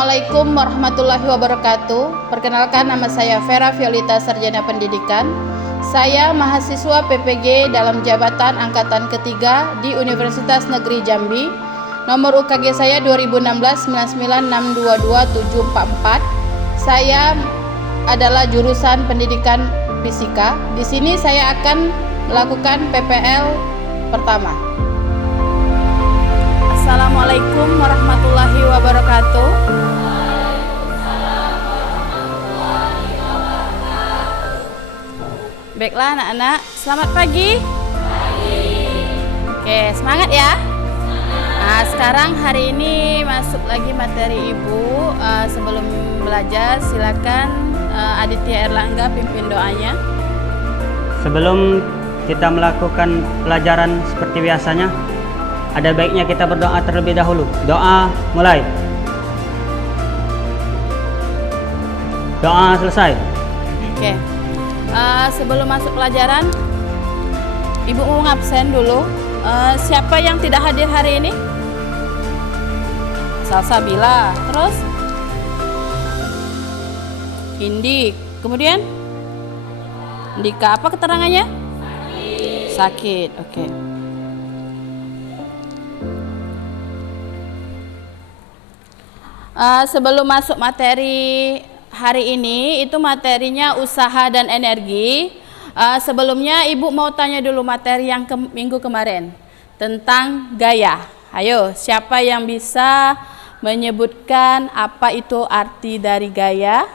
Assalamualaikum warahmatullahi wabarakatuh. Perkenalkan, nama saya Vera Violita, Sarjana Pendidikan. Saya mahasiswa PPG dalam jabatan angkatan ketiga di Universitas Negeri Jambi. Nomor UKG saya 2016-99622744. Saya adalah jurusan Pendidikan Fisika. Di sini saya akan melakukan PPL pertama. Assalamualaikum warahmatullahi wabarakatuh. Baiklah anak-anak, selamat pagi. Oke, semangat ya. Nah, sekarang hari ini masuk lagi materi Ibu. Sebelum belajar, silakan Aditya Erlangga pimpin doanya. Sebelum kita melakukan pelajaran seperti biasanya, ada baiknya kita berdoa terlebih dahulu. Doa mulai. Doa selesai. Oke. Sebelum masuk pelajaran, Ibu mau ngabsen dulu. Siapa yang tidak hadir hari ini? Salsabila. Terus? Indi. Kemudian? Dika. Apa keterangannya? Sakit. Oke. Sebelum masuk materi hari ini, itu materinya usaha dan energi. Sebelumnya Ibu mau tanya dulu materi yang minggu kemarin tentang gaya. Ayo, siapa yang bisa menyebutkan apa itu arti dari gaya?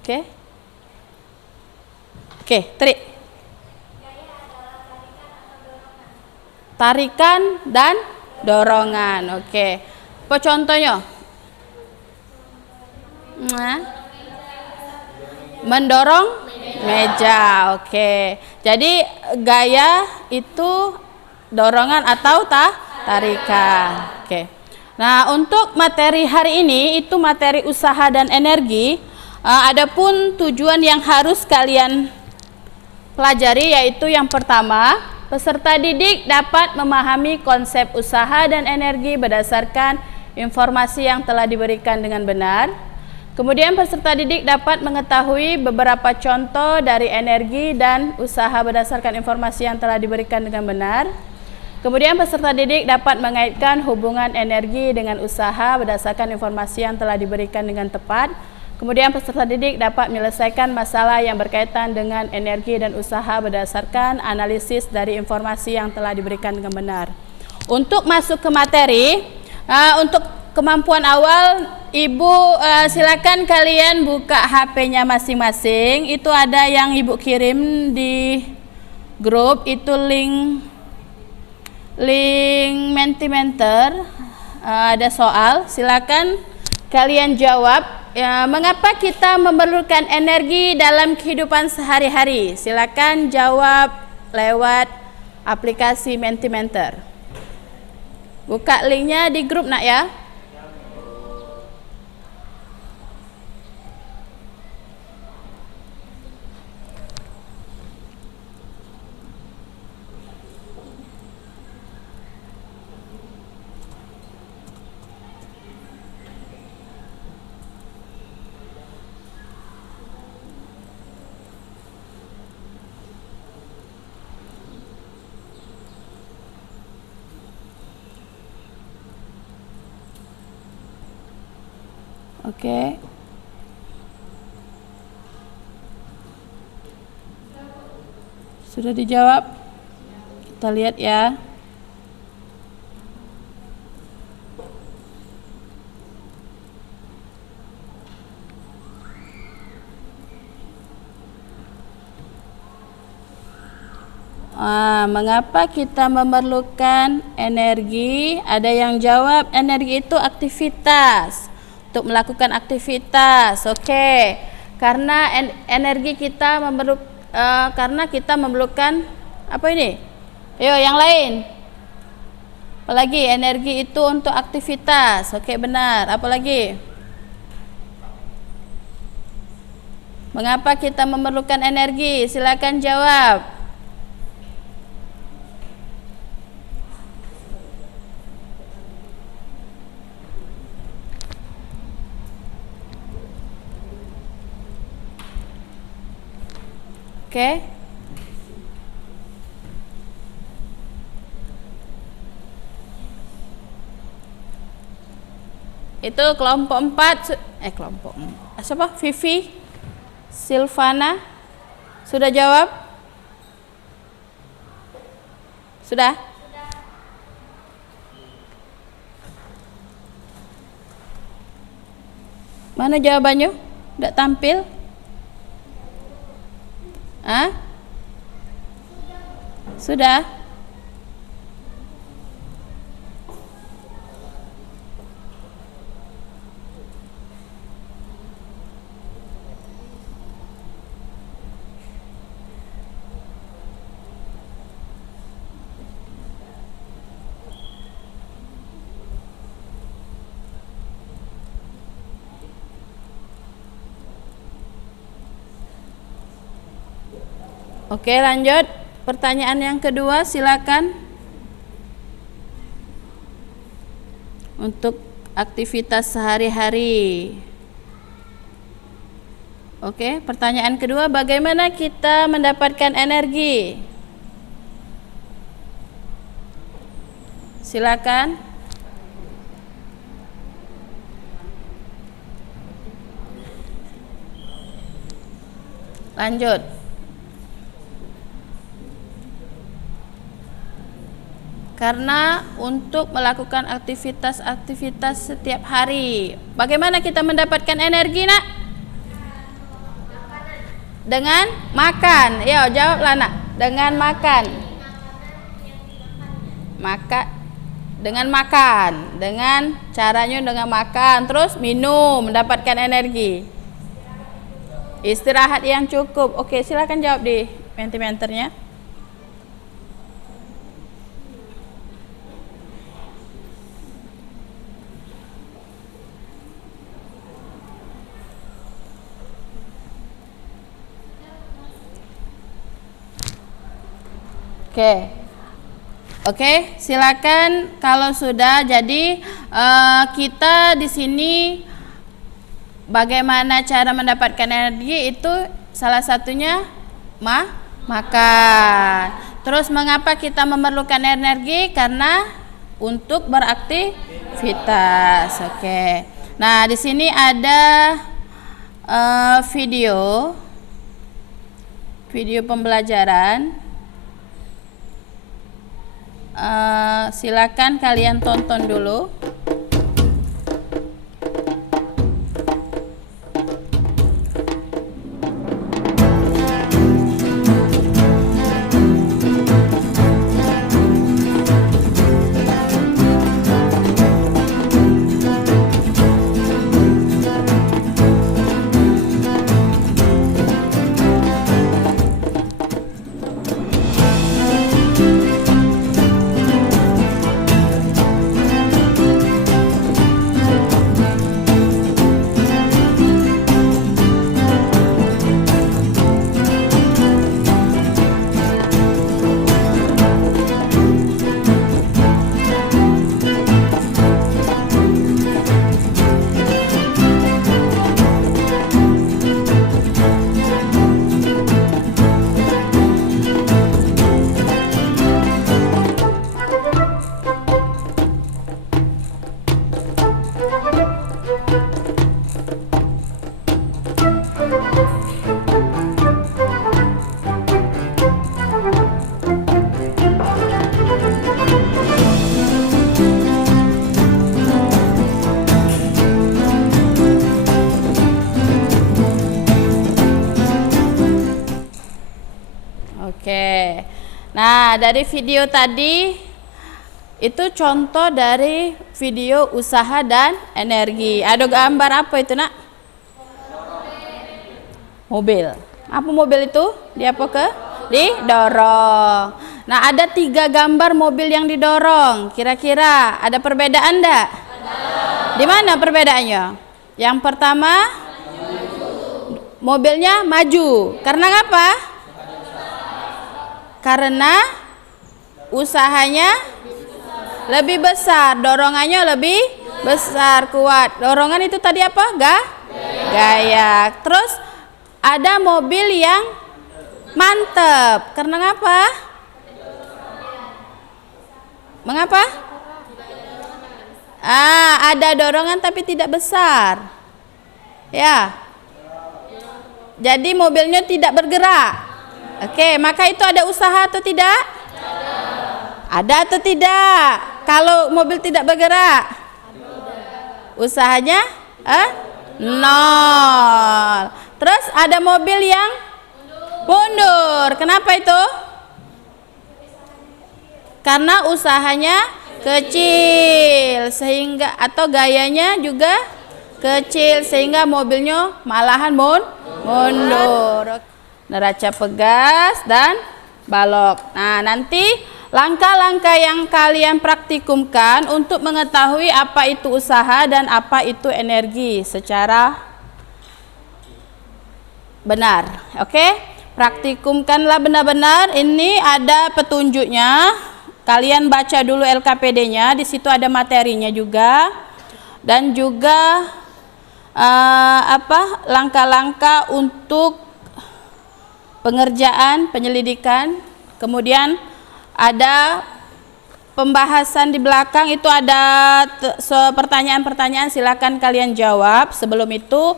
Oke. Oke, Tri. Tarikan dan dorongan. Oke. Apa contohnya? Nah, mendorong meja. Oke. Jadi gaya itu dorongan atau tarikan. Oke. Nah, untuk materi hari ini itu materi usaha dan energi. Adapun tujuan yang harus kalian pelajari yaitu yang pertama, peserta didik dapat memahami konsep usaha dan energi berdasarkan informasi yang telah diberikan dengan benar. Kemudian peserta didik dapat mengetahui beberapa contoh dari energi dan usaha berdasarkan informasi yang telah diberikan dengan benar. Kemudian peserta didik dapat mengaitkan hubungan energi dengan usaha berdasarkan informasi yang telah diberikan dengan tepat. Kemudian peserta didik dapat menyelesaikan masalah yang berkaitan dengan energi dan usaha berdasarkan analisis dari informasi yang telah diberikan dengan benar. Untuk masuk ke materi, untuk kemampuan awal, Ibu silakan kalian buka HP-nya masing-masing. Itu ada yang Ibu kirim di grup, itu link Mentimeter. Ada soal, silakan kalian jawab. Mengapa kita memerlukan energi dalam kehidupan sehari-hari? Silakan jawab lewat aplikasi Mentimeter. Buka linknya di grup nak ya. Oke. Sudah dijawab? Kita lihat ya. Mengapa kita memerlukan energi? Ada yang jawab energi itu aktivitas. Untuk melakukan aktivitas, oke. Karena energi kita karena kita memerlukan apa ini? Ayo yang lain. Apalagi energi itu untuk aktivitas, oke benar. Apalagi? Mengapa kita memerlukan energi? Silakan jawab. Oke. Itu kelompok 4, kelompok siapa? Vivi, Silvana, sudah jawab? Sudah? Mana jawabannya? Tidak tampil? Hah? Sudah? Oke, lanjut. Pertanyaan yang kedua, silakan. Untuk aktivitas sehari-hari. Oke, pertanyaan kedua, bagaimana kita mendapatkan energi? Silakan. Lanjut. Karena untuk melakukan aktivitas-aktivitas setiap hari. Bagaimana kita mendapatkan energi, Nak? Dengan makan. Yo, jawablah, Nak. Dengan makan. Dengan makan. Dengan caranya dengan makan. Terus minum, mendapatkan energi. Istirahat yang cukup. Oke, silakan jawab di Mentimenternya. Oke, silakan kalau sudah. Jadi kita di sini bagaimana cara mendapatkan energi itu salah satunya makan. Terus mengapa kita memerlukan energi? Karena untuk beraktivitas. Oke. Nah, di sini ada video pembelajaran. Silakan kalian tonton dulu. Oke. Nah, dari video tadi itu contoh dari video usaha dan energi. Ada gambar apa itu, Nak? Mobil. Apa mobil itu? Dia apa ke? Didorong. Nah, ada 3 gambar mobil yang didorong. Kira-kira ada perbedaan enggak? Di mana perbedaannya? Yang pertama, mobilnya maju. Karena apa? Karena usahanya lebih besar, dorongannya lebih besar, kuat. Dorongan itu tadi apa? Gaya. Terus ada mobil yang Mantep. Karena ngapa? Mengapa? Ada dorongan tapi tidak besar. Ya. Jadi mobilnya tidak bergerak. Oke, maka itu ada usaha atau tidak? Ada atau tidak? Kalau mobil tidak bergerak? Usahanya? Nol. Terus ada mobil yang mundur. Kenapa itu? Karena usahanya kecil sehingga atau gayanya juga kecil sehingga mobilnya malahan mundur. Neraca pegas dan balok. Nah, nanti langkah-langkah yang kalian praktikumkan untuk mengetahui apa itu usaha dan apa itu energi secara benar. Oke? Praktikumkanlah benar-benar. Ini ada petunjuknya. Kalian baca dulu LKPD-nya, di situ ada materinya juga. Dan juga langkah-langkah untuk pengerjaan, penyelidikan. Kemudian ada pembahasan di belakang, itu ada pertanyaan-pertanyaan, silakan kalian jawab. Sebelum itu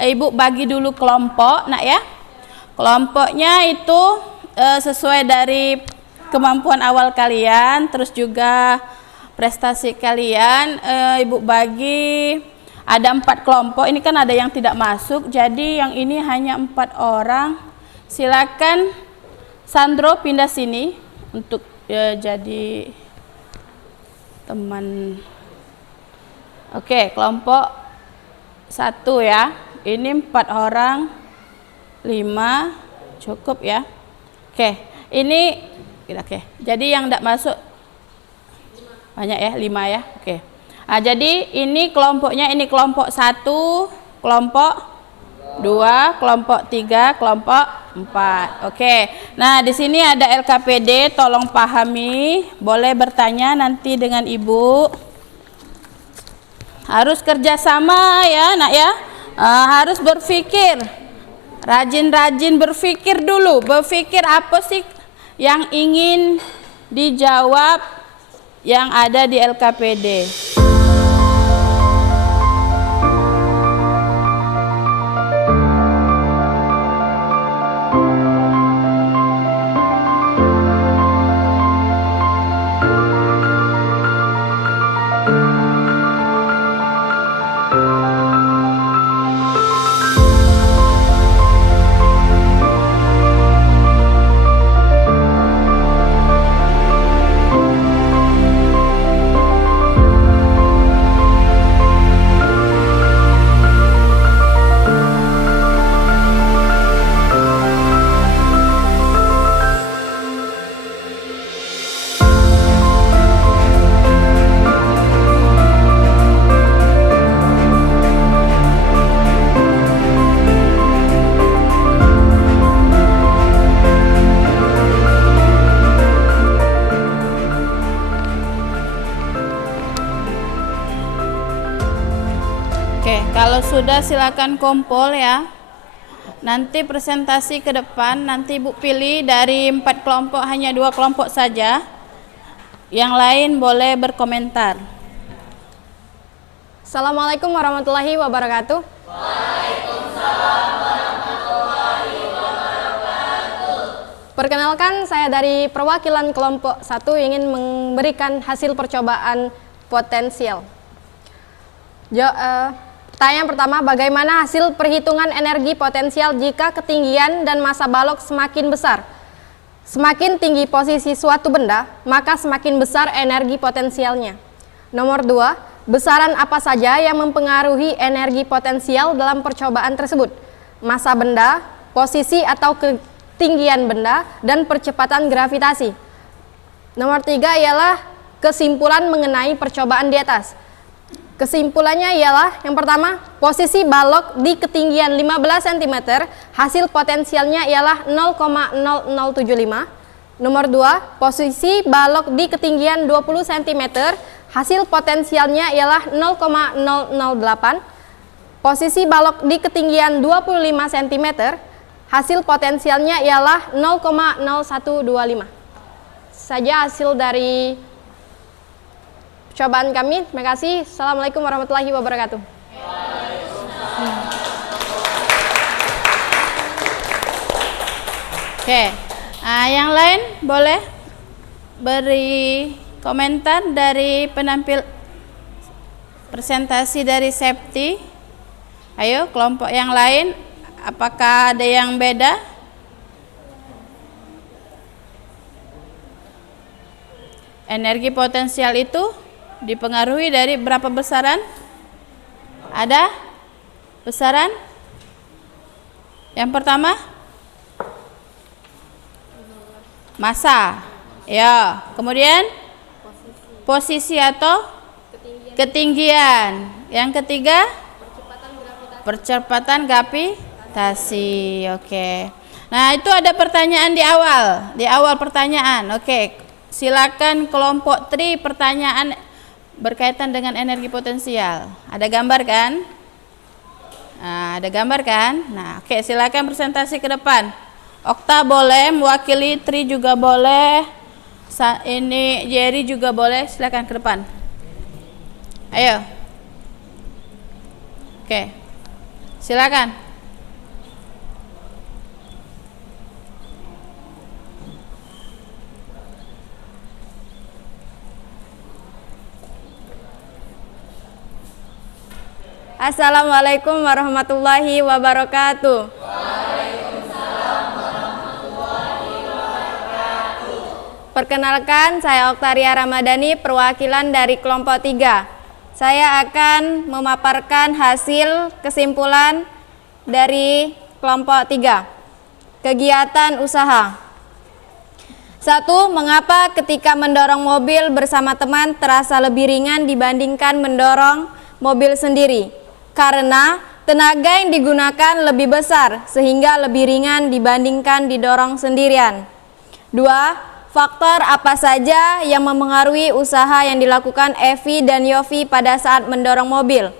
Ibu bagi dulu kelompok, nak ya. Kelompoknya itu sesuai dari kemampuan awal kalian, terus juga prestasi kalian. Ibu bagi ada 4 kelompok. Ini kan ada yang tidak masuk, jadi yang ini hanya 4 orang. Silakan Sandro pindah sini untuk jadi teman. Oke, kelompok 1 ya. Ini 4 orang, 5 cukup ya. Oke, ini oke. Jadi yang tidak masuk banyak ya, 5 ya. Oke. Nah, jadi ini kelompoknya, ini kelompok 1, kelompok 2, kelompok 3, kelompok 4. Oke. Nah, di sini ada LKPD, tolong pahami. Boleh bertanya nanti dengan Ibu. Harus kerjasama ya, nak ya. Harus berpikir. Rajin-rajin berpikir dulu. Berpikir apa sih yang ingin dijawab yang ada di LKPD. Kalau sudah silakan kumpul ya. Nanti presentasi ke depan, nanti Ibu pilih dari 4 kelompok hanya 2 kelompok saja. Yang lain boleh berkomentar. Assalamualaikum warahmatullahi wabarakatuh. Waalaikumsalam warahmatullahi wabarakatuh. Perkenalkan, saya dari perwakilan kelompok 1 ingin memberikan hasil percobaan potensial. Tanya pertama, bagaimana hasil perhitungan energi potensial jika ketinggian dan massa balok semakin besar? Semakin tinggi posisi suatu benda, maka semakin besar energi potensialnya. Nomor 2, besaran apa saja yang mempengaruhi energi potensial dalam percobaan tersebut? Massa benda, posisi atau ketinggian benda, dan percepatan gravitasi. Nomor 3 ialah kesimpulan mengenai percobaan di atas. Kesimpulannya ialah yang pertama, posisi balok di ketinggian 15 cm, hasil potensialnya ialah 0,0075. Nomor 2, posisi balok di ketinggian 20 cm, hasil potensialnya ialah 0,008. Posisi balok di ketinggian 25 cm, Hasil potensialnya ialah 0,0125. Saja hasil dari percobaan kami. Terima kasih. Assalamualaikum warahmatullahi wabarakatuh. Oke, yang lain boleh beri komentar dari penampil presentasi dari Septi. Ayo, kelompok yang lain, apakah ada yang beda? Energi potensial itu dipengaruhi dari berapa besaran? Ada besaran? Yang pertama, massa. Ya, kemudian posisi atau ketinggian. Yang ketiga, percepatan gravitasi. Oke. Nah, itu ada pertanyaan di awal pertanyaan. Oke. Silakan kelompok 3 pertanyaan berkaitan dengan energi potensial. Ada gambar kan? Nah, ada gambar kan? Nah, oke, silakan presentasi ke depan. Okta boleh, mewakili Tri juga boleh. Ini Jerry juga boleh, silakan ke depan. Ayo. Oke. Silakan. Assalamualaikum warahmatullahi wabarakatuh. Perkenalkan, saya Oktaria Ramadhani, perwakilan dari kelompok 3. Saya akan memaparkan hasil kesimpulan dari kelompok 3. Kegiatan usaha. 1. Mengapa ketika mendorong mobil bersama teman terasa lebih ringan dibandingkan mendorong mobil sendiri? Karena tenaga yang digunakan lebih besar sehingga lebih ringan dibandingkan didorong sendirian. 2. Faktor apa saja yang memengaruhi usaha yang dilakukan Evi dan Yofi pada saat mendorong mobil?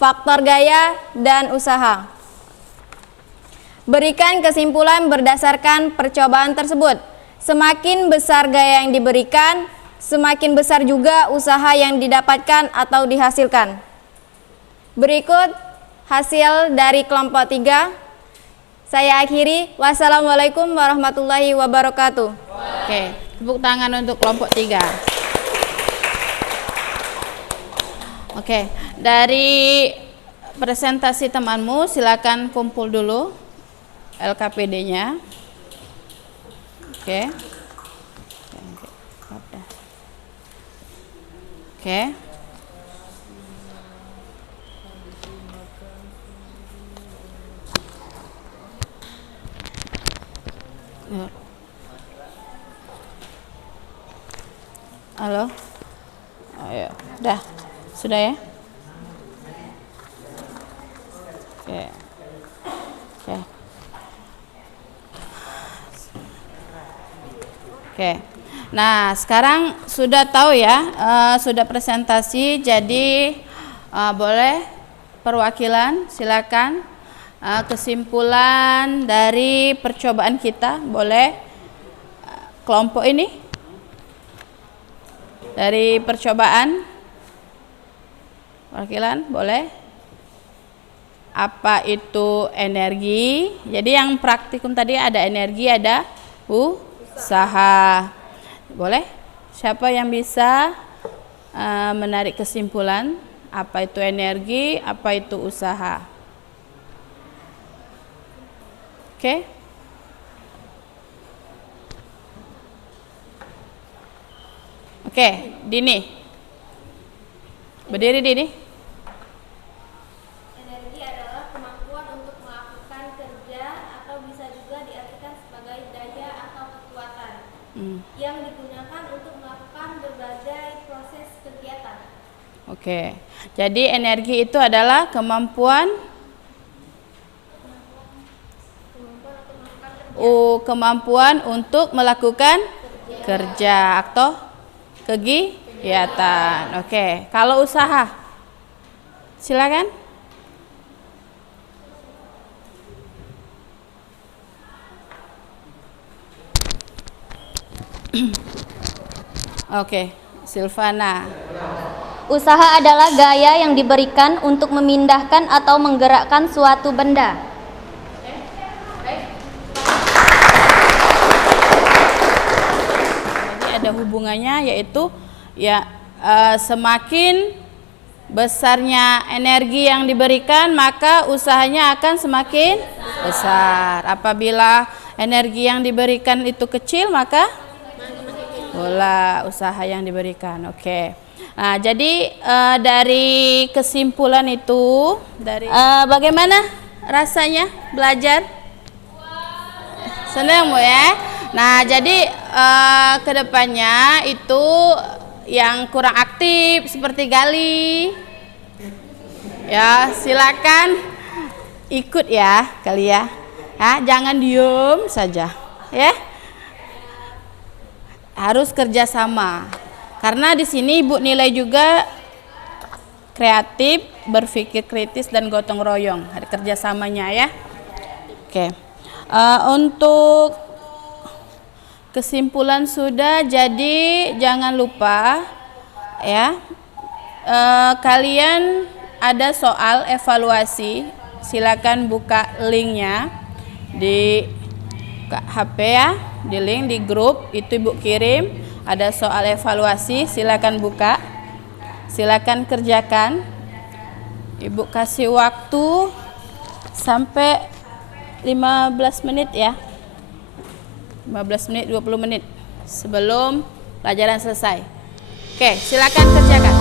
Faktor gaya dan usaha. Berikan kesimpulan berdasarkan percobaan tersebut. Semakin besar gaya yang diberikan, semakin besar juga usaha yang didapatkan atau dihasilkan. Berikut hasil dari kelompok 3. Saya akhiri. Wassalamualaikum warahmatullahi wabarakatuh. Oke, tepuk tangan untuk kelompok 3. Oke, dari presentasi temanmu silakan kumpul dulu LKPD-nya. Oke. Oke. Halo. Ayo, dah. Sudah ya? Oke. Oke. Oke. Nah, sekarang sudah tahu ya, sudah presentasi, jadi boleh perwakilan, silakan kesimpulan dari percobaan kita, boleh kelompok ini dari percobaan, perwakilan boleh. Apa itu energi? Jadi yang praktikum tadi ada energi, ada usaha. Boleh? Siapa yang bisa menarik kesimpulan apa itu energi, apa itu usaha? Oke? Oke, Dini. Berdiri Dini. Energi adalah kemampuan untuk melakukan kerja atau bisa juga diartikan sebagai daya atau kekuatan yang digunakan untuk melakukan berbagai proses kegiatan. Oke, jadi energi itu adalah kemampuan untuk melakukan kerja atau kegiatan. Oke, kalau usaha, silakan. Oke, Silvana. Usaha adalah gaya yang diberikan untuk memindahkan atau menggerakkan suatu benda. Jadi ada hubungannya, yaitu ya semakin besarnya energi yang diberikan, maka usahanya akan semakin besar. Apabila energi yang diberikan itu kecil, maka pula usaha yang diberikan. Oke. Nah, jadi dari kesimpulan itu, dari bagaimana rasanya belajar? Senang Bu ya. Nah, jadi kedepannya itu yang kurang aktif seperti Gali, ya silakan ikut ya kali ya. Jangan diem saja, ya. Harus kerjasama. Karena di sini Ibu nilai juga kreatif, berpikir kritis dan gotong royong. Ada kerjasamanya ya. Oke. Untuk kesimpulan sudah, jadi jangan lupa ya. Kalian ada soal evaluasi, silakan buka linknya di HP ya, di link di grup itu Ibu kirim, ada soal evaluasi, silakan buka, silakan kerjakan. Ibu kasih waktu sampai 15 menit ya, 15 menit 20 menit sebelum pelajaran selesai. Oke, silakan kerjakan.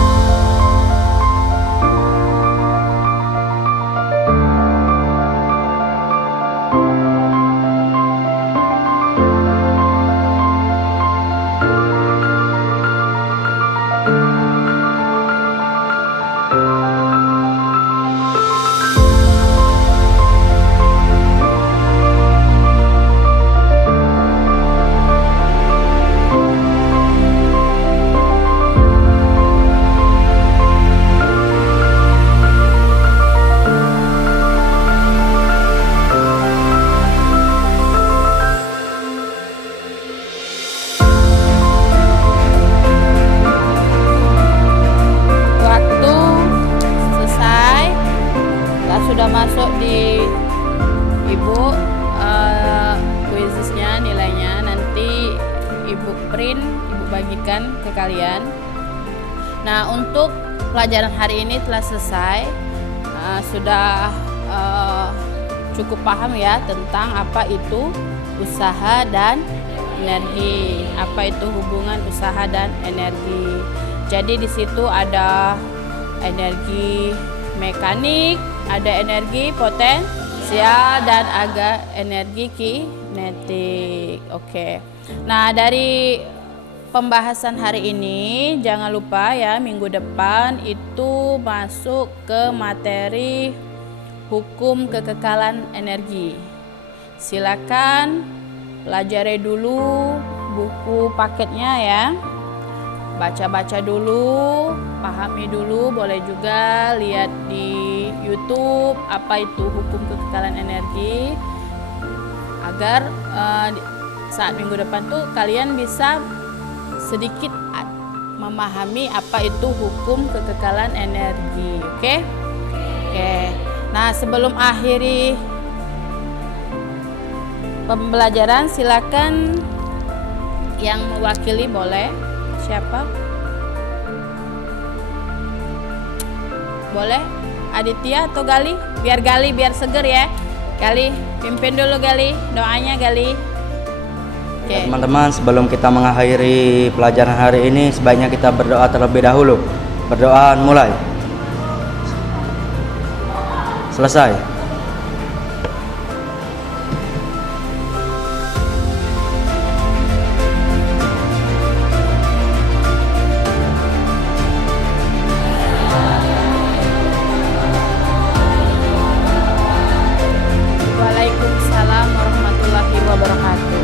Sudah masuk di Ibu quizesnya, nilainya nanti Ibu print, Ibu bagikan ke kalian. Nah, untuk pelajaran hari ini telah selesai. Sudah cukup paham ya tentang apa itu usaha dan energi, apa itu hubungan usaha dan energi. Jadi di situ ada energi mekanik, ada energi potensial dan ada energi kinetik. Oke. Nah, dari pembahasan hari ini jangan lupa ya, minggu depan itu masuk ke materi hukum kekekalan energi. Silakan pelajari dulu buku paketnya ya. Baca-baca dulu, pahami dulu, boleh juga lihat di YouTube apa itu hukum kekekalan energi, agar saat minggu depan tuh kalian bisa sedikit memahami apa itu hukum kekekalan energi. Oke? Oke. Nah, sebelum akhiri pembelajaran, silakan yang mewakili boleh. Siapa? Boleh? Aditya atau Gali? Biar Gali biar seger ya. Gali, pimpin dulu Gali. Doanya Gali. Ya, teman-teman, sebelum kita mengakhiri pelajaran hari ini, sebaiknya kita berdoa terlebih dahulu. Berdoa mulai. Selesai. Waalaikumsalam warahmatullahi wabarakatuh.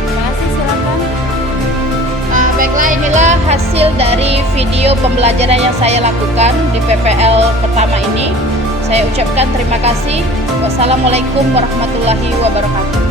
Terima kasih, silakan. Baiklah, inilah hasil dari video pembelajaran yang saya lakukan di PPL pertama ini. Saya ucapkan terima kasih. Wassalamualaikum warahmatullahi wabarakatuh.